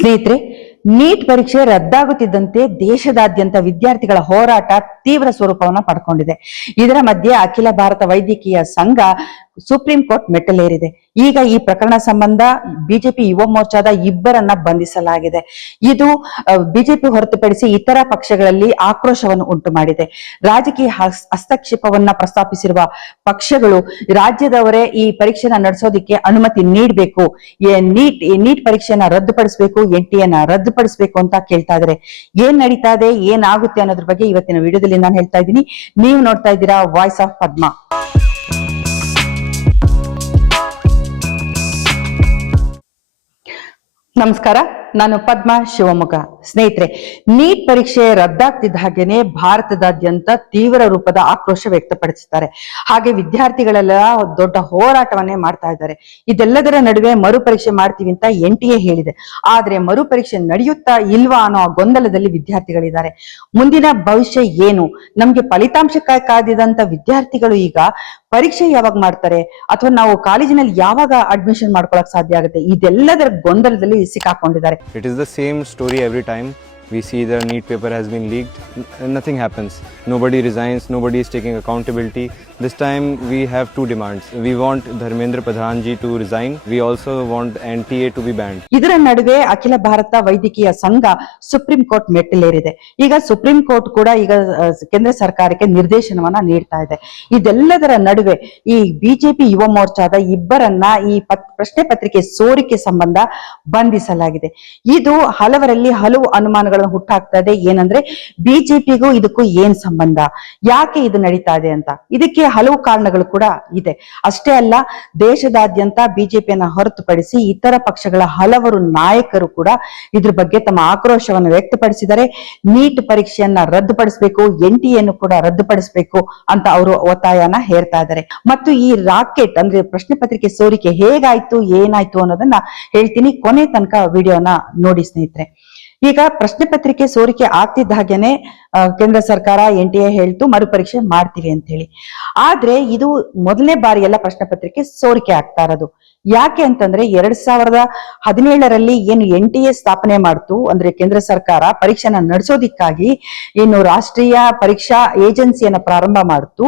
ಸ್ನೇಹಿತರೆ, ನೀಟ್ ಪರೀಕ್ಷೆ ರದ್ದಾಗುತ್ತಿದ್ದಂತೆ ದೇಶದಾದ್ಯಂತ ವಿದ್ಯಾರ್ಥಿಗಳ ಹೋರಾಟ ತೀವ್ರ ಸ್ವರೂಪವನ್ನು ಪಡ್ಕೊಂಡಿದೆ. ಇದರ ಮಧ್ಯೆ ಅಖಿಲ ಭಾರತ ವೈದ್ಯಕೀಯ ಸಂಘ ಸುಪ್ರೀಂ ಕೋರ್ಟ್ ಮೆಟ್ಟಲೇರಿದೆ. ಈಗ ಈ ಪ್ರಕರಣ ಸಂಬಂಧ ಬಿಜೆಪಿ ಯುವ ಮೋರ್ಚಾದ ಇಬ್ಬರನ್ನ ಬಂಧಿಸಲಾಗಿದೆ. ಇದು ಬಿಜೆಪಿ ಹೊರತುಪಡಿಸಿ ಇತರ ಪಕ್ಷಗಳಲ್ಲಿ ಆಕ್ರೋಶವನ್ನು ಉಂಟು ಮಾಡಿದೆ. ರಾಜಕೀಯ ಹಸ್ತಕ್ಷೇಪವನ್ನ ಪ್ರಸ್ತಾಪಿಸಿರುವ ಪಕ್ಷಗಳು ರಾಜ್ಯದವರೇ ಈ ಪರೀಕ್ಷೆನ ನಡೆಸೋದಿಕ್ಕೆ ಅನುಮತಿ ನೀಡಬೇಕು, ನೀಟ್ ಪರೀಕ್ಷೆಯನ್ನ ರದ್ದುಪಡಿಸಬೇಕು, ಎನ್ಟಿಎನ ರದ್ದುಪಡಿಸಬೇಕು ಅಂತ ಕೇಳ್ತಾ ಇದ್ದಾರೆ. ಏನ್ ನಡೀತಾ ಇದೆ, ಏನಾಗುತ್ತೆ ಅನ್ನೋದ್ರ ಬಗ್ಗೆ ಇವತ್ತಿನ ವಿಡಿಯೋದಲ್ಲಿ ನಾನು ಹೇಳ್ತಾ ಇದ್ದೀನಿ. ನೀವು ನೋಡ್ತಾ ಇದ್ದೀರಾ ವಾಯ್ಸ್ ಆಫ್ ಪದ್ಮಾ. ನಮಸ್ಕಾರ, ನಾನು ಪದ್ಮಾ ಶಿವಮೊಗ್ಗ. ಸ್ನೇಹಿತರೆ, ನೀಟ್ ಪರೀಕ್ಷೆ ರದ್ದಾಗ್ತಿದ್ದ ಹಾಗೇನೆ ಭಾರತದಾದ್ಯಂತ ತೀವ್ರ ರೂಪದ ಆಕ್ರೋಶ ವ್ಯಕ್ತಪಡಿಸುತ್ತಾರೆ. ಹಾಗೆ ವಿದ್ಯಾರ್ಥಿಗಳೆಲ್ಲ ದೊಡ್ಡ ಹೋರಾಟವನ್ನೇ ಮಾಡ್ತಾ ಇದ್ದಾರೆ. ಇದೆಲ್ಲದರ ನಡುವೆ ಮರುಪರೀಕ್ಷೆ ಮಾಡ್ತೀವಿ ಅಂತ ಎನ್ಟಿಎ ಹೇಳಿದೆ. ಆದ್ರೆ ಮರುಪರೀಕ್ಷೆ ನಡೆಯುತ್ತಾ ಇಲ್ವಾ ಅನ್ನೋ ಗೊಂದಲದಲ್ಲಿ ವಿದ್ಯಾರ್ಥಿಗಳಿದ್ದಾರೆ. ಮುಂದಿನ ಭವಿಷ್ಯ ಏನು? ನಮ್ಗೆ ಫಲಿತಾಂಶಕ್ಕಾಗಿ ಕಾದಿದಂತ ವಿದ್ಯಾರ್ಥಿಗಳು ಈಗ ಪರೀಕ್ಷೆ ಯಾವಾಗ ಮಾಡ್ತಾರೆ, ಅಥವಾ ನಾವು ಕಾಲೇಜಿನಲ್ಲಿ ಯಾವಾಗ ಅಡ್ಮಿಷನ್ ಮಾಡ್ಕೊಳಕ್ ಸಾಧ್ಯ ಆಗುತ್ತೆ, ಇದೆಲ್ಲದರ ಗೊಂದಲದಲ್ಲಿ ಸಿಕ್ಕಾಕೊಂಡಿದ್ದಾರೆ. It is the same story every time. We see the NEET paper has been leaked. Nothing happens. Nobody resigns. Nobody is taking accountability. This time we have two demands. We want Dharmendra Pradhan ji to resign. We also want NTA to be banned. ಇದರ ನಡುವೆ ಅಖಿಲ ಭಾರತ ವೈದ್ಯಕೀಯ ಸಂಘ supreme court ಮೆಟ್ಟಿಲೇರಿದೆ. ಈಗ supreme court ಕೂಡ ಈಗ ಕೇಂದ್ರ ಸರ್ಕಾರಕ್ಕೆ ನಿರ್ದೇಶನವನ್ನ ನೀಡ್ತಾ ಇದೆ. ಇದೆಲ್ಲದರ ನಡುವೆ ಈ ಬಿಜೆಪಿ ಯುವ ಮೋರ್ಚಾದ ಇಬ್ಬರನ್ನ ಈ ಪ್ರಶ್ನೆ ಪತ್ರಿಕೆ ಸೋರಿಕೆ ಸಂಬಂಧ ಬಂಧಿಸಲಾಗಿದೆ. ಇದು ಹಲವರಲ್ಲಿ ಹಲವು ಅನುಮಾನಗಳು ಹುಟ್ಟಾಗ್ತಾ ಇದೆ. ಏನಂದ್ರೆ ಬಿಜೆಪಿಗೂ ಇದಕ್ಕೂ ಏನ್ ಸಂಬಂಧ, ಯಾಕೆ ಇದು ನಡೀತಾ ಇದೆ ಅಂತ. ಇದಕ್ಕೆ ಹಲವು ಕಾರಣಗಳು ಕೂಡ ಇದೆ. ಅಷ್ಟೇ ಅಲ್ಲ, ದೇಶದಾದ್ಯಂತ ಬಿಜೆಪಿಯನ್ನ ಹೊರತುಪಡಿಸಿ ಇತರ ಪಕ್ಷಗಳ ಹಲವರು ನಾಯಕರು ಕೂಡ ಇದ್ರ ಬಗ್ಗೆ ತಮ್ಮ ಆಕ್ರೋಶವನ್ನು ವ್ಯಕ್ತಪಡಿಸಿದರೆ ನೀಟ್ ಪರೀಕ್ಷೆಯನ್ನ ರದ್ದುಪಡಿಸಬೇಕು, ಎನ್ಟಿಎನ್ನು ಕೂಡ ರದ್ದುಪಡಿಸಬೇಕು ಅಂತ ಅವರು ಒತ್ತಾಯನ ಹೇರ್ತಾ ಇದ್ದಾರೆ. ಮತ್ತು ಈ ರಾಕೆಟ್ ಅಂದ್ರೆ ಪ್ರಶ್ನೆ ಪತ್ರಿಕೆ ಸೋರಿಕೆ ಹೇಗಾಯ್ತು, ಏನಾಯ್ತು ಅನ್ನೋದನ್ನ ಹೇಳ್ತೀನಿ. ಕೊನೆ ತನಕ ವಿಡಿಯೋನ ನೋಡಿ ಸ್ನೇಹಿತರೆ. ಈಗ ಪ್ರಶ್ನೆ ಪತ್ರಿಕೆ ಸೋರಿಕೆ ಆಗ್ತಿದ್ದ ಹಾಗೇನೆ ಕೇಂದ್ರ ಸರ್ಕಾರ ಎನ್ಟಿಎ ಹೇಳ್ತು ಮರುಪರೀಕ್ಷೆ ಮಾಡ್ತೀವಿ ಅಂತ ಹೇಳಿ. ಆದ್ರೆ ಇದು ಮೊದಲನೇ ಬಾರಿ ಎಲ್ಲ ಪ್ರಶ್ನೆ ಪತ್ರಿಕೆ ಸೋರಿಕೆ ಆಗ್ತಾ ಇರೋದು. ಯಾಕೆ ಅಂತಂದ್ರೆ 2017ರಲ್ಲಿ ಏನು ಎನ್ಟಿಎ ಸ್ಥಾಪನೆ ಮಾಡ್ತು, ಅಂದ್ರೆ ಕೇಂದ್ರ ಸರ್ಕಾರ ಪರೀಕ್ಷೆನ ನಡೆಸೋದಿಕ್ಕಾಗಿ ಏನು ರಾಷ್ಟ್ರೀಯ ಪರೀಕ್ಷಾ ಏಜೆನ್ಸಿಯನ್ನ ಪ್ರಾರಂಭ ಮಾಡ್ತು.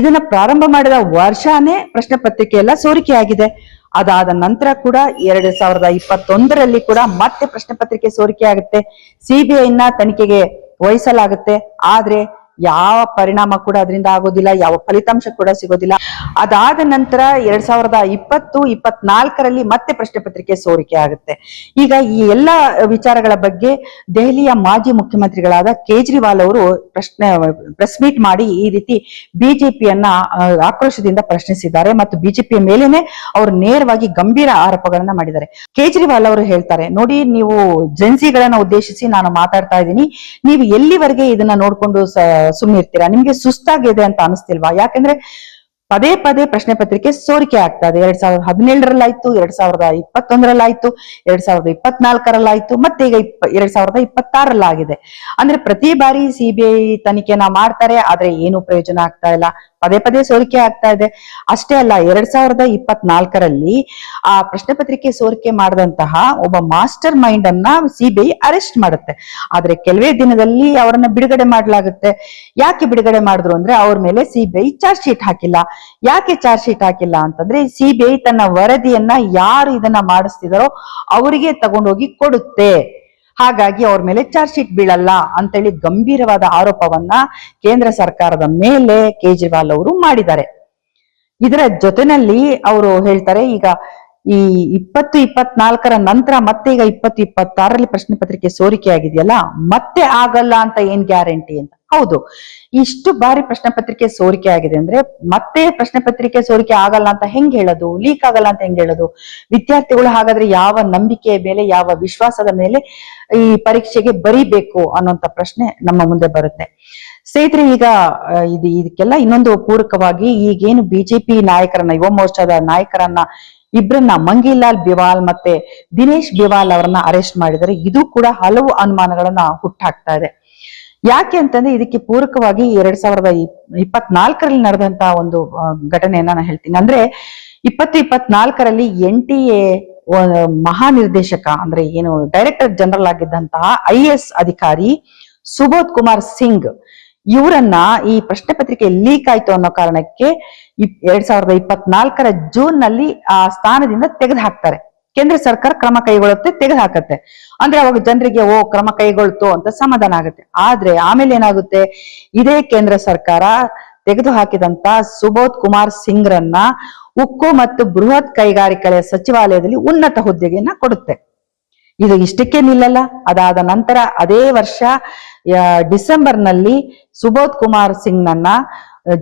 ಇದನ್ನ ಪ್ರಾರಂಭ ಮಾಡಿದ ವರ್ಷನೇ ಪ್ರಶ್ನೆ ಪತ್ರಿಕೆ ಎಲ್ಲ ಸೋರಿಕೆ ಆಗಿದೆ. ಅದಾದ ನಂತರ ಕೂಡ 2021ರಲ್ಲಿ ಕೂಡ ಮತ್ತೆ ಪ್ರಶ್ನೆ ಪತ್ರಿಕೆ ಸೋರಿಕೆ ಆಗುತ್ತೆ. ಸಿಬಿಐನ ತನಿಖೆಗೆ ವಹಿಸಲಾಗುತ್ತೆ. ಆದ್ರೆ ಯಾವ ಪರಿಣಾಮ ಕೂಡ ಅದರಿಂದ ಆಗೋದಿಲ್ಲ, ಯಾವ ಫಲಿತಾಂಶ ಕೂಡ ಸಿಗೋದಿಲ್ಲ. ಅದಾದ ನಂತರ 2020-24ರಲ್ಲಿ ಮತ್ತೆ ಪ್ರಶ್ನೆ ಪತ್ರಿಕೆ ಸೋರಿಕೆ ಆಗುತ್ತೆ. ಈಗ ಈ ಎಲ್ಲಾ ವಿಚಾರಗಳ ಬಗ್ಗೆ ದೆಹಲಿಯ ಮಾಜಿ ಮುಖ್ಯಮಂತ್ರಿಗಳಾದ ಕೇಜ್ರಿವಾಲ್ ಅವರು ಪ್ರೆಸ್ ಮೀಟ್ ಮಾಡಿ ಈ ರೀತಿ ಬಿಜೆಪಿಯನ್ನ ಆಕ್ರೋಶದಿಂದ ಪ್ರಶ್ನಿಸಿದ್ದಾರೆ ಮತ್ತು ಬಿಜೆಪಿಯ ಮೇಲೇನೆ ಅವರು ನೇರವಾಗಿ ಗಂಭೀರ ಆರೋಪಗಳನ್ನ ಮಾಡಿದ್ದಾರೆ. ಕೇಜ್ರಿವಾಲ್ ಅವರು ಹೇಳ್ತಾರೆ, ನೋಡಿ, ನೀವು ಜೆನ್ಸಿಗಳನ್ನ ಉದ್ದೇಶಿಸಿ ನಾನು ಮಾತಾಡ್ತಾ ಇದ್ದೀನಿ, ನೀವು ಎಲ್ಲಿವರೆಗೆ ಇದನ್ನ ನೋಡ್ಕೊಂಡು ಸುಮ್ಮನೆ ಇರ್ತೀರಾ? ನಿಮ್ಗೆ ಸುಸ್ತಾಗಿದೆ ಅಂತ ಅನಿಸ್ತಿಲ್ವಾ? ಯಾಕಂದ್ರೆ ಪದೇ ಪದೇ ಪ್ರಶ್ನೆ ಪತ್ರಿಕೆ ಸೋರಿಕೆ ಆಗ್ತಾ ಇದೆ. 2017ರಲ್ಲಾಯ್ತು, 2021ರಲ್ಲಾಯ್ತು, 2024ರಲ್ಲಾಯ್ತು, ಮತ್ತೆ ಈಗ 2026ರಲ್ಲಾಗಿದೆ. ಅಂದ್ರೆ ಪ್ರತಿ ಬಾರಿ ಸಿಬಿಐ ತನಿಖೆನ ಮಾಡ್ತಾರೆ, ಆದ್ರೆ ಏನು ಪ್ರಯೋಜನ ಆಗ್ತಾ ಇಲ್ಲ, ಪದೇ ಪದೇ ಸೋರಿಕೆ ಆಗ್ತಾ ಇದೆ. ಅಷ್ಟೇ ಅಲ್ಲ, 2024ರಲ್ಲಿ ಆ ಪ್ರಶ್ನೆ ಪತ್ರಿಕೆ ಸೋರಿಕೆ ಮಾಡಿದಂತಹ ಒಬ್ಬ ಮಾಸ್ಟರ್ ಮೈಂಡ್ ಅನ್ನ ಸಿಬಿಐ ಅರೆಸ್ಟ್ ಮಾಡುತ್ತೆ. ಆದ್ರೆ ಕೆಲವೇ ದಿನದಲ್ಲಿ ಅವರನ್ನ ಬಿಡುಗಡೆ ಮಾಡಲಾಗುತ್ತೆ. ಯಾಕೆ ಬಿಡುಗಡೆ ಮಾಡಿದ್ರು ಅಂದ್ರೆ ಅವ್ರ ಮೇಲೆ ಸಿಬಿಐ ಚಾರ್ಜ್ ಶೀಟ್ ಹಾಕಿಲ್ಲ. ಯಾಕೆ ಚಾರ್ಜ್ ಶೀಟ್ ಹಾಕಿಲ್ಲ ಅಂತಂದ್ರೆ ಸಿಬಿಐ ತನ್ನ ವರದಿಯನ್ನ ಯಾರು ಇದನ್ನ ಮಾಡಿಸ್ತಿದಾರೋ ಅವರಿಗೆ ತಗೊಂಡೋಗಿ ಕೊಡುತ್ತೆ. ಹಾಗಾಗಿ ಅವ್ರ ಮೇಲೆ ಚಾರ್ಜ್ ಶೀಟ್ ಬೀಳಲ್ಲ ಅಂತೇಳಿ ಗಂಭೀರವಾದ ಆರೋಪವನ್ನ ಕೇಂದ್ರ ಸರ್ಕಾರದ ಮೇಲೆ ಕೇಜ್ರಿವಾಲ್ ಅವರು ಮಾಡಿದ್ದಾರೆ. ಇದರ ಜೊತೆನಲ್ಲಿ ಅವರು ಹೇಳ್ತಾರೆ, ಈಗ ಈ 2024ರ ನಂತರ ಮತ್ತೆ ಈಗ 2026ರಲ್ಲಿ ಪ್ರಶ್ನೆ ಪತ್ರಿಕೆ ಸೋರಿಕೆ ಆಗಿದೆಯಲ್ಲ, ಮತ್ತೆ ಆಗಲ್ಲ ಅಂತ ಏನ್ ಗ್ಯಾರಂಟಿ ಅಂತ. ಹೌದು, ಇಷ್ಟು ಬಾರಿ ಪ್ರಶ್ನೆ ಪತ್ರಿಕೆ ಸೋರಿಕೆ ಆಗಿದೆ ಅಂದ್ರೆ ಮತ್ತೆ ಪ್ರಶ್ನೆ ಪತ್ರಿಕೆ ಸೋರಿಕೆ ಆಗಲ್ಲ ಅಂತ ಹೆಂಗ್ ಹೇಳೋದು, ಲೀಕ್ ಆಗಲ್ಲ ಅಂತ ಹೆಂಗ್ ಹೇಳೋದು? ವಿದ್ಯಾರ್ಥಿಗಳು ಹಾಗಾದ್ರೆ ಯಾವ ನಂಬಿಕೆಯ ಮೇಲೆ, ಯಾವ ವಿಶ್ವಾಸದ ಮೇಲೆ ಈ ಪರೀಕ್ಷೆಗೆ ಬರೀಬೇಕು ಅನ್ನೋಂತ ಪ್ರಶ್ನೆ ನಮ್ಮ ಮುಂದೆ ಬರುತ್ತೆ. ಸ್ನೇಹಿತರೆ, ಈಗ ಇದಕ್ಕೆಲ್ಲ ಇನ್ನೊಂದು ಪೂರಕವಾಗಿ ಈಗೇನು ಬಿಜೆಪಿ ನಾಯಕರನ್ನ, ಯುವ ಮೋರ್ಚಾದ ನಾಯಕರನ್ನ ಇಬ್ಬರನ್ನ, ಮಂಗೀಲಾಲ್ ಬಿವಾಲ್ ಮತ್ತೆ ದಿನೇಶ್ ಬಿವಾಲ್ ಅವರನ್ನ ಅರೆಸ್ಟ್ ಮಾಡಿದರೆ ಇದು ಕೂಡ ಹಲವು ಅನುಮಾನಗಳನ್ನ ಹುಟ್ಟಾಕ್ತಾ ಇದೆ. ಯಾಕೆ ಅಂತಂದ್ರೆ ಇದಕ್ಕೆ ಪೂರಕವಾಗಿ 2024ರಲ್ಲಿ ನಡೆದಂತ ಒಂದು ಘಟನೆಯನ್ನ ನಾನು ಹೇಳ್ತೀನಿ. ಅಂದ್ರೆ 2024ರಲ್ಲಿ ಎನ್ಟಿಎ ಮಹಾನಿರ್ದೇಶಕ ಅಂದ್ರೆ ಏನು ಡೈರೆಕ್ಟರ್ ಜನರಲ್ ಆಗಿದ್ದಂತಹ IAS ಅಧಿಕಾರಿ ಸುಬೋಧ್ ಕುಮಾರ್ ಸಿಂಗ್ ಇವರನ್ನ ಈ ಪ್ರಶ್ನೆ ಪತ್ರಿಕೆ ಲೀಕ್ ಆಯ್ತು ಅನ್ನೋ ಕಾರಣಕ್ಕೆ 2024 ಜೂನ್ ನಲ್ಲಿ ಆ ಸ್ಥಾನದಿಂದ ತೆಗೆದು ಹಾಕ್ತಾರೆ. ಕೇಂದ್ರ ಸರ್ಕಾರ ಕ್ರಮ ಕೈಗೊಳ್ಳುತ್ತೆ, ತೆಗೆದು ಹಾಕತ್ತೆ. ಅಂದ್ರೆ ಅವಾಗ ಜನರಿಗೆ ಕ್ರಮ ಕೈಗೊಳ್ತು ಅಂತ ಸಮಾಧಾನ ಆಗುತ್ತೆ. ಆದ್ರೆ ಆಮೇಲೆ ಏನಾಗುತ್ತೆ, ಇದೇ ಕೇಂದ್ರ ಸರ್ಕಾರ ತೆಗೆದು ಹಾಕಿದಂತ ಸುಬೋಧ್ ಕುಮಾರ್ ಸಿಂಗ್ರನ್ನ ಉಕ್ಕು ಮತ್ತು ಬೃಹತ್ ಕೈಗಾರಿಕೆಗಳ ಸಚಿವಾಲಯದಲ್ಲಿ ಉನ್ನತ ಹುದ್ದೆಯನ್ನ ಕೊಡುತ್ತೆ. ಇದು ಇಷ್ಟಕ್ಕೆ ನಿಲ್ಲಲ್ಲ. ಅದಾದ ನಂತರ ಅದೇ ವರ್ಷ ಡಿಸೆಂಬರ್ ನಲ್ಲಿ ಸುಬೋಧ್ ಕುಮಾರ್ ಸಿಂಗ್ ನನ್ನ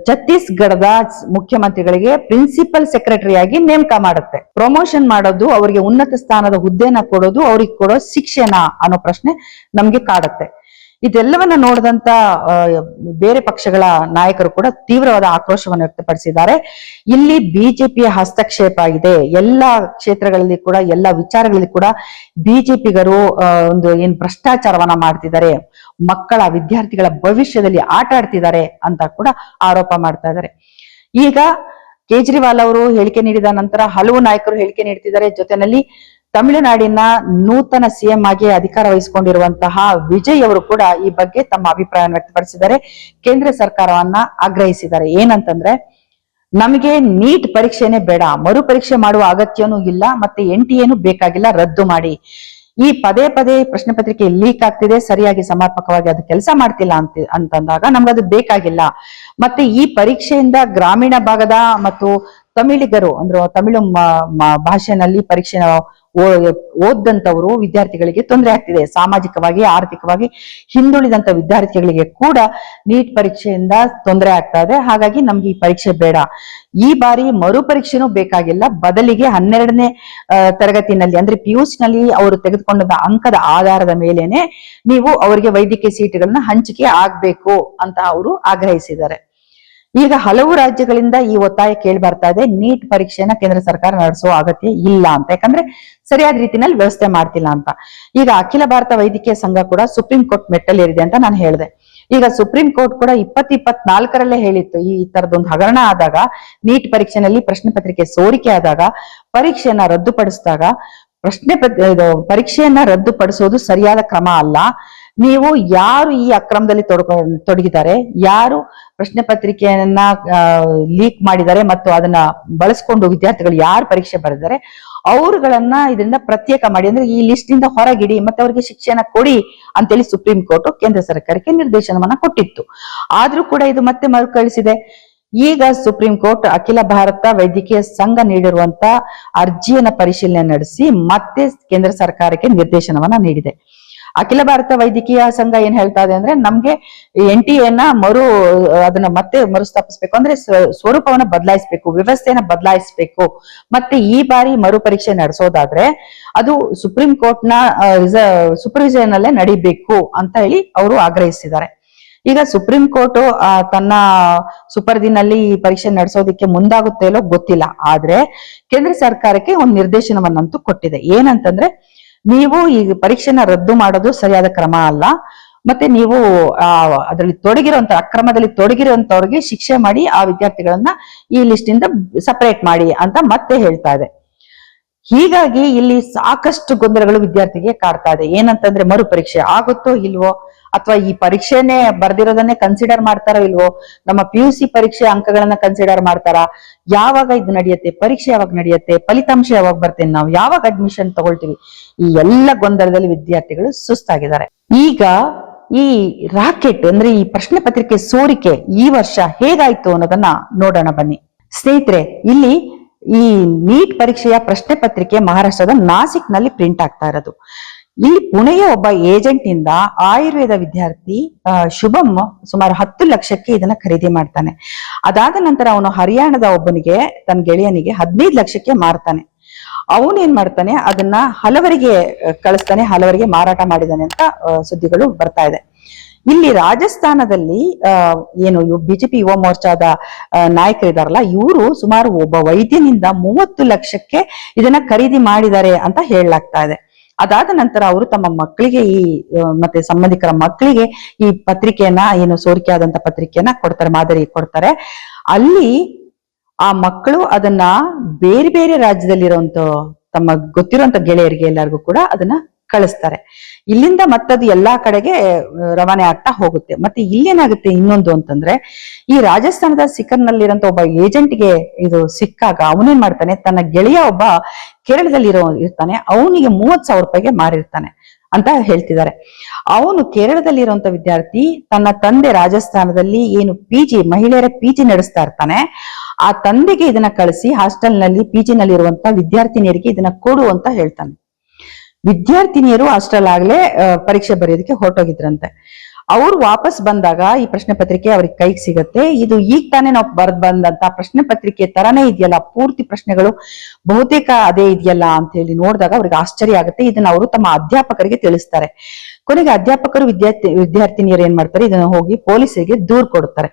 ಛತ್ತೀಸ್ಗಢದ ಮುಖ್ಯಮಂತ್ರಿಗಳಿಗೆ ಪ್ರಿನ್ಸಿಪಲ್ ಸೆಕ್ರೆಟರಿ ಆಗಿ ನೇಮಕ ಮಾಡುತ್ತೆ. ಪ್ರಮೋಷನ್ ಮಾಡೋದು, ಅವರಿಗೆ ಉನ್ನತ ಸ್ಥಾನದ ಹುದ್ದೆನ ಕೊಡೋದು, ಅವ್ರಿಗೆ ಕೊಡೋ ಶಿಕ್ಷೆನ ಅನ್ನೋ ಪ್ರಶ್ನೆ ನಮ್ಗೆ ಕಾಡುತ್ತೆ. ಇದೆಲ್ಲವನ್ನ ನೋಡಿದಂತ ಬೇರೆ ಪಕ್ಷಗಳ ನಾಯಕರು ಕೂಡ ತೀವ್ರವಾದ ಆಕ್ರೋಶವನ್ನು ವ್ಯಕ್ತಪಡಿಸಿದ್ದಾರೆ. ಇಲ್ಲಿ ಬಿಜೆಪಿಯ ಹಸ್ತಕ್ಷೇಪ ಆಗಿದೆ. ಎಲ್ಲಾ ಕ್ಷೇತ್ರಗಳಲ್ಲಿ ಕೂಡ, ಎಲ್ಲಾ ವಿಚಾರಗಳಲ್ಲಿ ಕೂಡ ಬಿಜೆಪಿಗರು ಒಂದು ಏನ್ ಭ್ರಷ್ಟಾಚಾರವನ್ನ ಮಾಡ್ತಿದ್ದಾರೆ, ಮಕ್ಕಳ ವಿದ್ಯಾರ್ಥಿಗಳ ಭವಿಷ್ಯದಲ್ಲಿ ಆಟ ಆಡ್ತಿದ್ದಾರೆ ಅಂತ ಕೂಡ ಆರೋಪ ಮಾಡ್ತಾ ಇದ್ದಾರೆ. ಈಗ ಕೇಜ್ರಿವಾಲ್ ಅವರು ಹೇಳಿಕೆ ನೀಡಿದ ನಂತರ ಹಲವು ನಾಯಕರು ಹೇಳಿಕೆ ನೀಡ್ತಿದ್ದಾರೆ. ಜೊತೆನಲ್ಲಿ ತಮಿಳುನಾಡಿನ ನೂತನ CM ಆಗಿ ಅಧಿಕಾರ ವಹಿಸಿಕೊಂಡಿರುವಂತಹ ವಿಜಯ್ ಅವರು ಕೂಡ ಈ ಬಗ್ಗೆ ತಮ್ಮ ಅಭಿಪ್ರಾಯವನ್ನು ವ್ಯಕ್ತಪಡಿಸಿದ್ದಾರೆ. ಕೇಂದ್ರ ಸರ್ಕಾರವನ್ನ ಆಗ್ರಹಿಸಿದ್ದಾರೆ. ಏನಂತಂದ್ರೆ, ನಮಗೆ ನೀಟ್ ಪರೀಕ್ಷೆನೇ ಬೇಡ, ಮರು ಪರೀಕ್ಷೆ ಮಾಡುವ ಅಗತ್ಯನೂ ಇಲ್ಲ, ಮತ್ತೆ NTA ಬೇಕಾಗಿಲ್ಲ, ರದ್ದು ಮಾಡಿ. ಈ ಪದೇ ಪದೇ ಪ್ರಶ್ನೆ ಪತ್ರಿಕೆ ಲೀಕ್ ಆಗ್ತಿದೆ, ಸರಿಯಾಗಿ ಸಮರ್ಪಕವಾಗಿ ಅದು ಕೆಲಸ ಮಾಡ್ತಿಲ್ಲ ಅಂತಂದಾಗ ನಮ್ಗದು ಬೇಕಾಗಿಲ್ಲ. ಮತ್ತೆ ಈ ಪರೀಕ್ಷೆಯಿಂದ ಗ್ರಾಮೀಣ ಭಾಗದ ಮತ್ತು ತಮಿಳಿಗರು ಅಂದ್ರೆ ತಮಿಳು ಭಾಷೆನಲ್ಲಿ ಪರೀಕ್ಷೆ ಓದಂತವರು ವಿದ್ಯಾರ್ಥಿಗಳಿಗೆ ತೊಂದರೆ ಆಗ್ತಿದೆ. ಸಾಮಾಜಿಕವಾಗಿ, ಆರ್ಥಿಕವಾಗಿ ಹಿಂದುಳಿದಂತ ವಿದ್ಯಾರ್ಥಿಗಳಿಗೆ ಕೂಡ ನೀಟ್ ಪರೀಕ್ಷೆಯಿಂದ ತೊಂದರೆ ಆಗ್ತಾ ಇದೆ. ಹಾಗಾಗಿ ನಮ್ಗೆ ಈ ಪರೀಕ್ಷೆ ಬೇಡ. ಈ ಬಾರಿ ಮರು ಪರೀಕ್ಷೆನೂ ಬೇಕಾಗಿಲ್ಲ, ಬದಲಿಗೆ 12ನೇ ತರಗತಿನಲ್ಲಿ ಅಂದ್ರೆ PUC ನಲ್ಲಿ ಅವರು ತೆಗೆದುಕೊಂಡ ಅಂಕದ ಆಧಾರದ ಮೇಲೇನೆ ನೀವು ಅವರಿಗೆ ವೈದ್ಯಕೀಯ ಸೀಟುಗಳನ್ನ ಹಂಚಿಕೆ ಆಗ್ಬೇಕು ಅಂತ ಅವರು ಆಗ್ರಹಿಸಿದ್ದಾರೆ. ಈಗ ಹಲವು ರಾಜ್ಯಗಳಿಂದ ಈ ಒತ್ತಾಯ ಕೇಳಿ ಬರ್ತಾ ಇದೆ, ನೀಟ್ ಪರೀಕ್ಷೆನ ಕೇಂದ್ರ ಸರ್ಕಾರ ನಡೆಸುವ ಅಗತ್ಯ ಇಲ್ಲ ಅಂತ. ಯಾಕಂದ್ರೆ ಸರಿಯಾದ ರೀತಿನಲ್ಲಿ ವ್ಯವಸ್ಥೆ ಮಾಡ್ತಿಲ್ಲ ಅಂತ. ಈಗ ಅಖಿಲ ಭಾರತ ವೈದ್ಯಕೀಯ ಸಂಘ ಕೂಡ ಸುಪ್ರೀಂ ಕೋರ್ಟ್ ಮೆಟ್ಟಲೇರಿದೆ ಅಂತ ನಾನು ಹೇಳಿದೆ. ಈಗ ಸುಪ್ರೀಂ ಕೋರ್ಟ್ ಕೂಡ 2024ರಲ್ಲೇ ಹೇಳಿತ್ತು, ಈ ತರದೊಂದು ಹಗರಣ ಆದಾಗ, ನೀಟ್ ಪರೀಕ್ಷೆನಲ್ಲಿ ಪ್ರಶ್ನೆ ಪತ್ರಿಕೆ ಸೋರಿಕೆ ಆದಾಗ, ಪರೀಕ್ಷೆಯನ್ನ ರದ್ದುಪಡಿಸಿದಾಗ ಪರೀಕ್ಷೆಯನ್ನ ರದ್ದುಪಡಿಸೋದು ಸರಿಯಾದ ಕ್ರಮ ಅಲ್ಲ. ನೀವು ಯಾರು ಈ ಅಕ್ರಮದಲ್ಲಿ ತೊಡಗಿದ್ದಾರೆ, ಯಾರು ಪ್ರಶ್ನೆ ಪತ್ರಿಕೆಯನ್ನ ಲೀಕ್ ಮಾಡಿದ್ದಾರೆ ಮತ್ತು ಅದನ್ನ ಬಳಸ್ಕೊಂಡು ವಿದ್ಯಾರ್ಥಿಗಳು ಯಾರು ಪರೀಕ್ಷೆ ಬರೆದಿದ್ದಾರೆ ಅವರುಗಳನ್ನ ಇದರಿಂದ ಪ್ರತ್ಯೇಕ ಮಾಡಿ, ಅಂದ್ರೆ ಈ ಲಿಸ್ಟ್ ಇಂದ ಹೊರಗಿಡಿ ಮತ್ತೆ ಅವರಿಗೆ ಶಿಕ್ಷೆನ ಕೊಡಿ ಅಂತೇಳಿ ಸುಪ್ರೀಂ ಕೋರ್ಟ್ ಕೇಂದ್ರ ಸರ್ಕಾರಕ್ಕೆ ನಿರ್ದೇಶನವನ್ನ ಕೊಟ್ಟಿತ್ತು. ಆದ್ರೂ ಕೂಡ ಇದು ಮತ್ತೆ ಮರುಕಳಿಸಿದೆ. ಈಗ ಸುಪ್ರೀಂ ಕೋರ್ಟ್ ಅಖಿಲ ಭಾರತ ವೈದ್ಯಕೀಯ ಸಂಘ ನೀಡಿರುವಂತ ಅರ್ಜಿಯನ್ನ ಪರಿಶೀಲನೆ ನಡೆಸಿ ಮತ್ತೆ ಕೇಂದ್ರ ಸರ್ಕಾರಕ್ಕೆ ನಿರ್ದೇಶನವನ್ನ ನೀಡಿದೆ. ಅಖಿಲ ಭಾರತ ವೈದ್ಯಕೀಯ ಸಂಘ ಏನ್ ಹೇಳ್ತಾ ಇದೆ ಅಂದ್ರೆ, ನಮ್ಗೆ NTA ಅದನ್ನ ಮತ್ತೆ ಮರುಸ್ಥಾಪಿಸ್ಬೇಕು, ಅಂದ್ರೆ ಸ್ವರೂಪವನ್ನ ಬದಲಾಯಿಸ್ಬೇಕು, ವ್ಯವಸ್ಥೆಯನ್ನ ಬದಲಾಯಿಸ್ಬೇಕು. ಮತ್ತೆ ಈ ಬಾರಿ ಮರು ಪರೀಕ್ಷೆ ನಡೆಸೋದಾದ್ರೆ ಅದು ಸುಪ್ರೀಂ ಕೋರ್ಟ್ ನ ಸೂಪರ್ವಿಷನ್ ಅಲ್ಲೇ ನಡಿಬೇಕು ಅಂತ ಹೇಳಿ ಅವರು ಆಗ್ರಹಿಸಿದ್ದಾರೆ. ಈಗ ಸುಪ್ರೀಂ ಕೋರ್ಟ್ ತನ್ನ ಸುಪರ್ದಿನಲ್ಲಿ ಈ ಪರೀಕ್ಷೆ ನಡೆಸೋದಕ್ಕೆ ಮುಂದಾಗುತ್ತೆ ಇಲ್ಲೋ ಗೊತ್ತಿಲ್ಲ. ಆದ್ರೆ ಕೇಂದ್ರ ಸರ್ಕಾರಕ್ಕೆ ಒಂದು ನಿರ್ದೇಶನವನ್ನಂತೂ ಕೊಟ್ಟಿದೆ. ಏನಂತಂದ್ರೆ, ನೀವು ಈ ಪರೀಕ್ಷೆನ ರದ್ದು ಮಾಡೋದು ಸರಿಯಾದ ಕ್ರಮ ಅಲ್ಲ, ಮತ್ತೆ ನೀವು ಅದರಲ್ಲಿ ಅಕ್ರಮದಲ್ಲಿ ತೊಡಗಿರುವಂತವ್ರಿಗೆ ಶಿಕ್ಷೆ ಮಾಡಿ ಆ ವಿದ್ಯಾರ್ಥಿಗಳನ್ನ ಈ ಲಿಸ್ಟ್ ಇಂದ ಸಪರೇಟ್ ಮಾಡಿ ಅಂತ ಮತ್ತೆ ಹೇಳ್ತಾ ಇದೆ. ಹೀಗಾಗಿ ಇಲ್ಲಿ ಸಾಕಷ್ಟು ಗೊಂದಲಗಳು ವಿದ್ಯಾರ್ಥಿಗೆ ಕಾಡ್ತಾ ಇದೆ. ಏನಂತಂದ್ರೆ, ಮರು ಪರೀಕ್ಷೆ ಆಗುತ್ತೋ ಇಲ್ವೋ, ಅಥವಾ ಈ ಪರೀಕ್ಷೆನೆ ಬರ್ದಿರೋದನ್ನೇ ಕನ್ಸಿಡರ್ ಮಾಡ್ತಾರೋ ಇಲ್ವೋ, ನಮ್ಮ PUC ಪರೀಕ್ಷೆ ಅಂಕಗಳನ್ನ ಕನ್ಸಿಡರ್ ಮಾಡ್ತಾರ, ಯಾವಾಗ ಇದು ನಡೆಯುತ್ತೆ, ಪರೀಕ್ಷೆ ಯಾವಾಗ ನಡೆಯುತ್ತೆ, ಫಲಿತಾಂಶ ಯಾವಾಗ ಬರ್ತೇನೆ, ನಾವು ಯಾವಾಗ ಅಡ್ಮಿಷನ್ ತಗೊಳ್ತೀವಿ, ಈ ಎಲ್ಲ ಗೊಂದಲದಲ್ಲಿ ವಿದ್ಯಾರ್ಥಿಗಳು ಸುಸ್ತಾಗಿದ್ದಾರೆ. ಈಗ ಈ ರಾಕೆಟ್ ಅಂದ್ರೆ ಈ ಪ್ರಶ್ನೆ ಪತ್ರಿಕೆ ಸೋರಿಕೆ ಈ ವರ್ಷ ಹೇಗಾಯ್ತು ಅನ್ನೋದನ್ನ ನೋಡೋಣ ಬನ್ನಿ ಸ್ನೇಹಿತರೆ. ಇಲ್ಲಿ ಈ ನೀಟ್ ಪರೀಕ್ಷೆಯ ಪ್ರಶ್ನೆ ಪತ್ರಿಕೆ ಮಹಾರಾಷ್ಟ್ರದ ನಾಸಿಕ್ ನಲ್ಲಿ ಪ್ರಿಂಟ್ ಆಗ್ತಾ ಇರೋದು. ಇಲ್ಲಿ ಪುಣೆಯ ಒಬ್ಬ ಏಜೆಂಟ್ ಇಂದ ಆಯುರ್ವೇದ ವಿದ್ಯಾರ್ಥಿ ಶುಭಂ ಸುಮಾರು 10 ಲಕ್ಷಕ್ಕೆ ಇದನ್ನ ಖರೀದಿ ಮಾಡ್ತಾನೆ. ಅದಾದ ನಂತರ ಅವನು ಹರಿಯಾಣದ ಒಬ್ಬನಿಗೆ, ತನ್ನ ಗೆಳೆಯನಿಗೆ 15 ಲಕ್ಷಕ್ಕೆ ಮಾರ್ತಾನೆ. ಅವನು ಏನ್ ಮಾಡ್ತಾನೆ, ಅದನ್ನ ಹಲವರಿಗೆ ಕಳಿಸ್ತಾನೆ, ಹಲವರಿಗೆ ಮಾರಾಟ ಮಾಡಿದಾನೆ ಅಂತ ಸುದ್ದಿಗಳು ಬರ್ತಾ ಇದೆ. ಇಲ್ಲಿ ರಾಜಸ್ಥಾನದಲ್ಲಿ ಏನು ಬಿಜೆಪಿ ಯುವ ಮೋರ್ಚಾದ ನಾಯಕರಿದಾರಲ್ಲ, ಇವರು ಸುಮಾರು ಒಬ್ಬ ವೈದ್ಯನಿಂದ 30 ಲಕ್ಷಕ್ಕೆ ಇದನ್ನ ಖರೀದಿ ಮಾಡಿದ್ದಾರೆ ಅಂತ ಹೇಳಲಾಗ್ತಾ ಇದೆ. ಅದಾದ ನಂತರ ಅವರು ತಮ್ಮ ಮಕ್ಕಳಿಗೆ ಮತ್ತೆ ಸಂಬಂಧಿಕರ ಮಕ್ಕಳಿಗೆ ಈ ಪತ್ರಿಕೆಯನ್ನ, ಏನು ಸೋರಿಕೆ ಆದಂತ ಪತ್ರಿಕೆಯನ್ನ ಕೊಡ್ತಾರೆ, ಮಾದರಿ ಕೊಡ್ತಾರೆ. ಅಲ್ಲಿ ಆ ಮಕ್ಕಳು ಅದನ್ನ ಬೇರೆ ಬೇರೆ ರಾಜ್ಯದಲ್ಲಿರುವಂತ ತಮ್ಮ ಗೊತ್ತಿರುವಂತ ಗೆಳೆಯರಿಗೆ ಎಲ್ಲರಿಗೂ ಕೂಡ ಅದನ್ನ ಕಳಿಸ್ತಾರೆ. ಇಲ್ಲಿಂದ ಮತ್ತದು ಎಲ್ಲಾ ಕಡೆಗೆ ರವಾನೆ ಆಗ್ತಾ ಹೋಗುತ್ತೆ. ಮತ್ತೆ ಇಲ್ಲೇನಾಗುತ್ತೆ ಇನ್ನೊಂದು ಅಂತಂದ್ರೆ, ಈ ರಾಜಸ್ಥಾನದ ಸಿಕರ್ನಲ್ಲಿರೋಂತ ಒಬ್ಬ ಏಜೆಂಟ್ಗೆ ಇದು ಸಿಕ್ಕಾಗ ಅವನೇನ್ ಮಾಡ್ತಾನೆ, ತನ್ನ ಗೆಳೆಯ ಒಬ್ಬ ಕೇರಳದಲ್ಲಿ ಇರ್ತಾನೆ, ಅವನಿಗೆ 30,000 ರೂಪಾಯಿಗೆ ಮಾರಿರ್ತಾನೆ ಅಂತ ಹೇಳ್ತಿದ್ದಾರೆ. ಅವನು ಕೇರಳದಲ್ಲಿರುವಂತ ವಿದ್ಯಾರ್ಥಿ ತನ್ನ ತಂದೆ ರಾಜಸ್ಥಾನದಲ್ಲಿ ಏನು ಮಹಿಳೆಯರ ಪಿಜಿ ನಡೆಸ್ತಾ ಇರ್ತಾನೆ, ಆ ತಂದೆಗೆ ಇದನ್ನ ಕಳಿಸಿ ಹಾಸ್ಟೆಲ್ ನಲ್ಲಿ ಪಿಜಿ ನಲ್ಲಿ ಇರುವಂತ ವಿದ್ಯಾರ್ಥಿನಿಯರಿಗೆ ಇದನ್ನ ಕೊಡು ಅಂತ ಹೇಳ್ತಾನೆ. ವಿದ್ಯಾರ್ಥಿನಿಯರು ಅಷ್ಟರಲ್ಲಾಗ್ಲೇ ಪರೀಕ್ಷೆ ಬರೆಯೋದಕ್ಕೆ ಹೊರಟೋಗಿದ್ರಂತೆ. ಅವ್ರು ವಾಪಸ್ ಬಂದಾಗ ಈ ಪ್ರಶ್ನೆ ಪತ್ರಿಕೆ ಅವ್ರಿಗೆ ಕೈಗೆ ಸಿಗತ್ತೆ. ಇದು ಈಗ ತಾನೇ ನಾವು ಬರೆದ್ ಬಂದಂತ ಪ್ರಶ್ನೆ ಪತ್ರಿಕೆ ತರಾನೇ ಇದೆಯಲ್ಲ, ಪೂರ್ತಿ ಪ್ರಶ್ನೆಗಳು ಬಹುತೇಕ ಅದೇ ಇದೆಯಲ್ಲ ಅಂತ ಹೇಳಿ ನೋಡಿದಾಗ ಅವ್ರಿಗೆ ಆಶ್ಚರ್ಯ ಆಗುತ್ತೆ. ಇದನ್ನ ಅವರು ತಮ್ಮ ಅಧ್ಯಾಪಕರಿಗೆ ತಿಳಿಸ್ತಾರೆ. ಕೊನೆಗೆ ಅಧ್ಯಾಪಕರು ವಿದ್ಯಾರ್ಥಿನಿಯರು ಏನ್ ಮಾಡ್ತಾರೆ, ಇದನ್ನ ಹೋಗಿ ಪೊಲೀಸರಿಗೆ ದೂರ್ ಕೊಡ್ತಾರೆ.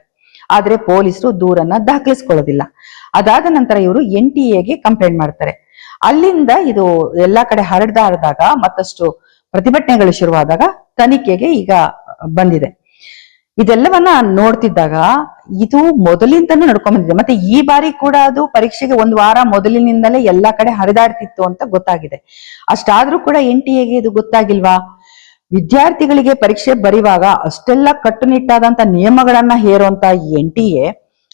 ಆದ್ರೆ ಪೊಲೀಸರು ದೂರನ್ನ ದಾಖಲಿಸ್ಕೊಳ್ಳೋದಿಲ್ಲ. ಅದಾದ ನಂತರ ಇವರು NTA ಕಂಪ್ಲೇಂಟ್ ಮಾಡ್ತಾರೆ. ಅಲ್ಲಿಂದ ಇದು ಎಲ್ಲಾ ಕಡೆ ಹರಡ್ದಾಗ ಮತ್ತಷ್ಟು ಪ್ರತಿಭಟನೆಗಳು ಶುರುವಾದಾಗ ತನಿಖೆಗೆ ಈಗ ಬಂದಿದೆ. ಇದೆಲ್ಲವನ್ನ ನೋಡ್ತಿದ್ದಾಗ ಇದು ಮೊದಲಿಂದನೂ ನಡ್ಕೊಂಡ್ ಬಂದಿದೆ. ಮತ್ತೆ ಈ ಬಾರಿ ಕೂಡ ಅದು ಪರೀಕ್ಷೆಗೆ 1 ವಾರ ಮೊದಲಿನಿಂದಲೇ ಎಲ್ಲಾ ಕಡೆ ಹರಿದಾಡ್ತಿತ್ತು ಅಂತ ಗೊತ್ತಾಗಿದೆ. ಅಷ್ಟಾದ್ರೂ ಕೂಡ NTA ಇದು ಗೊತ್ತಾಗಿಲ್ವಾ? ವಿದ್ಯಾರ್ಥಿಗಳಿಗೆ ಪರೀಕ್ಷೆ ಬರೆಯುವಾಗ ಅಷ್ಟೆಲ್ಲ ಕಟ್ಟುನಿಟ್ಟಾದಂತ ನಿಯಮಗಳನ್ನ ಹೇರುವಂತ NTA,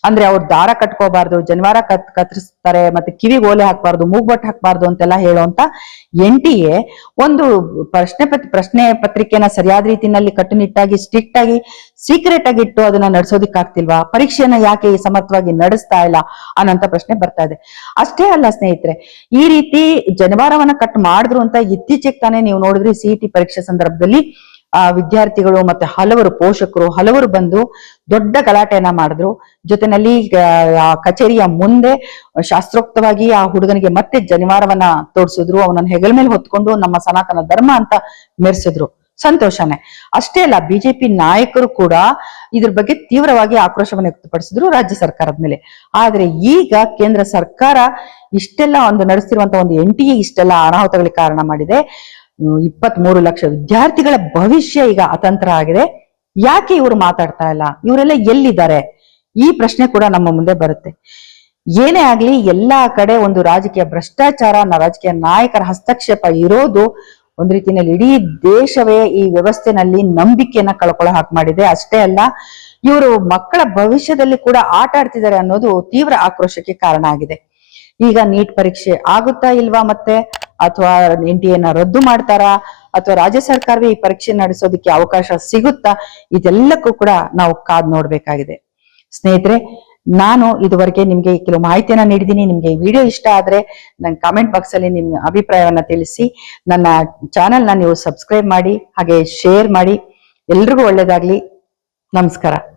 ಅಂದ್ರೆ ಅವ್ರು ದಾರ ಕಟ್ಕೋಬಾರ್ದು, ಜನಿವಾರ ಕತ್ತರಿಸ್ತಾರೆ, ಮತ್ತೆ ಕಿವಿಗೆ ಓಲೆ ಹಾಕ್ಬಾರ್ದು, ಮೂಗ್ಬಟ್ಟು ಹಾಕ್ಬಾರ್ದು ಅಂತೆಲ್ಲ ಹೇಳುವಂತ NTA ಒಂದು ಪ್ರಶ್ನೆ ಪತ್ರಿಕೆನ ಸರಿಯಾದ ರೀತಿನಲ್ಲಿ ಕಟ್ಟುನಿಟ್ಟಾಗಿ ಸ್ಟ್ರಿಕ್ಟ್ ಆಗಿ ಸೀಕ್ರೆಟ್ ಆಗಿ ಇಟ್ಟು ಅದನ್ನ ನಡೆಸೋದಿಕ್ಕಾಗ್ತಿಲ್ವಾ? ಪರೀಕ್ಷೆಯನ್ನ ಯಾಕೆ ಸಮರ್ಥವಾಗಿ ನಡೆಸ್ತಾ ಇಲ್ಲ ಅನ್ನೋಂತ ಪ್ರಶ್ನೆ ಬರ್ತಾ ಇದೆ. ಅಷ್ಟೇ ಅಲ್ಲ ಸ್ನೇಹಿತರೆ, ಈ ರೀತಿ ಜನಿವಾರವನ್ನ ಕಟ್ ಮಾಡಿದ್ರು ಅಂತ ಇತ್ತೀಚೆಗೆ ತಾನೇ ನೀವು ನೋಡಿದ್ರಿ CET ಪರೀಕ್ಷೆ ಸಂದರ್ಭದಲ್ಲಿ ವಿದ್ಯಾರ್ಥಿಗಳು ಮತ್ತೆ ಹಲವರು ಪೋಷಕರು ಹಲವರು ಬಂದು ದೊಡ್ಡ ಗಲಾಟೆಯನ್ನ ಮಾಡಿದ್ರು. ಜೊತೆನಲ್ಲಿ ಕಚೇರಿಯ ಮುಂದೆ ಶಾಸ್ತ್ರೋಕ್ತವಾಗಿ ಆ ಹುಡುಗನಿಗೆ ಮತ್ತೆ ಜನಿವಾರವನ್ನ ತೋರಿಸಿದ್ರು. ಅವನನ್ನ ಹೆಗಲ ಮೇಲೆ ಹೊತ್ಕೊಂಡು ನಮ್ಮ ಸನಾತನ ಧರ್ಮ ಅಂತ ಮೆರೆಸಿದ್ರು. ಸಂತೋಷನೇ. ಅಷ್ಟೇ ಅಲ್ಲ, ಬಿಜೆಪಿ ನಾಯಕರು ಕೂಡ ಇದ್ರ ಬಗ್ಗೆ ತೀವ್ರವಾಗಿ ಆಕ್ರೋಶವನ್ನು ವ್ಯಕ್ತಪಡಿಸಿದ್ರು ರಾಜ್ಯ ಸರ್ಕಾರದ ಮೇಲೆ. ಆದ್ರೆ ಈಗ ಕೇಂದ್ರ ಸರ್ಕಾರ ಇಷ್ಟೆಲ್ಲ ಒಂದು ನಡೆಸ್ತಿರುವಂತ ಒಂದು NTA ಇಷ್ಟೆಲ್ಲ ಅನಾಹುತಗಳಿಗೆ ಕಾರಣ ಮಾಡಿದೆ. 23 ಲಕ್ಷ ವಿದ್ಯಾರ್ಥಿಗಳ ಭವಿಷ್ಯ ಈಗ ಅತಂತ್ರ ಆಗಿದೆ. ಯಾಕೆ ಇವರು ಮಾತಾಡ್ತಾ ಇಲ್ಲ? ಇವರೆಲ್ಲ ಎಲ್ಲಿದ್ದಾರೆ? ಈ ಪ್ರಶ್ನೆ ಕೂಡ ನಮ್ಮ ಮುಂದೆ ಬರುತ್ತೆ. ಏನೇ ಆಗ್ಲಿ, ಎಲ್ಲಾ ಕಡೆ ಒಂದು ರಾಜಕೀಯ ಭ್ರಷ್ಟಾಚಾರ, ರಾಜಕೀಯ ನಾಯಕರ ಹಸ್ತಕ್ಷೇಪ ಇರೋದು ಒಂದ್ ರೀತಿಯಲ್ಲಿ ಇಡೀ ದೇಶವೇ ಈ ವ್ಯವಸ್ಥೆನಲ್ಲಿ ನಂಬಿಕೆಯನ್ನ ಕಳ್ಕೊಳ್ಳೋ ಹಾಗೆ ಮಾಡಿದೆ. ಅಷ್ಟೇ ಅಲ್ಲ, ಇವರು ಮಕ್ಕಳ ಭವಿಷ್ಯದಲ್ಲಿ ಕೂಡ ಆಟ ಆಡ್ತಿದ್ದಾರೆ ಅನ್ನೋದು ತೀವ್ರ ಆಕ್ರೋಶಕ್ಕೆ ಕಾರಣ ಆಗಿದೆ. ಈಗ ನೀಟ್ ಪರೀಕ್ಷೆ ಆಗುತ್ತಾ ಇಲ್ವಾ ಮತ್ತೆ, ಅಥವಾ NTA ರದ್ದು ಮಾಡ್ತಾರಾ, ಅಥವಾ ರಾಜ್ಯ ಸರ್ಕಾರವೇ ಈ ಪರೀಕ್ಷೆ ನಡೆಸೋದಕ್ಕೆ ಅವಕಾಶ ಸಿಗುತ್ತಾ? ಇದೆಲ್ಲಕ್ಕೂ ಕೂಡ ನಾವು ಕಾದ್ ನೋಡ್ಬೇಕಾಗಿದೆ. ಸ್ನೇಹಿತರೆ, ನಾನು ಇದುವರೆಗೆ ನಿಮ್ಗೆ ಕೆಲವು ಮಾಹಿತಿಯನ್ನ ನೀಡಿದ್ದೀನಿ. ನಿಮ್ಗೆ ಈ ವಿಡಿಯೋ ಇಷ್ಟ ಆದ್ರೆ ನಂಗೆ ಕಾಮೆಂಟ್ ಬಾಕ್ಸ್ ಅಲ್ಲಿ ನಿಮ್ಮ ಅಭಿಪ್ರಾಯವನ್ನ ತಿಳಿಸಿ. ನನ್ನ ಚಾನೆಲ್ನ ನೀವು ಸಬ್ಸ್ಕ್ರೈಬ್ ಮಾಡಿ, ಹಾಗೆ ಶೇರ್ ಮಾಡಿ. ಎಲ್ರಿಗೂ ಒಳ್ಳೇದಾಗ್ಲಿ. ನಮಸ್ಕಾರ.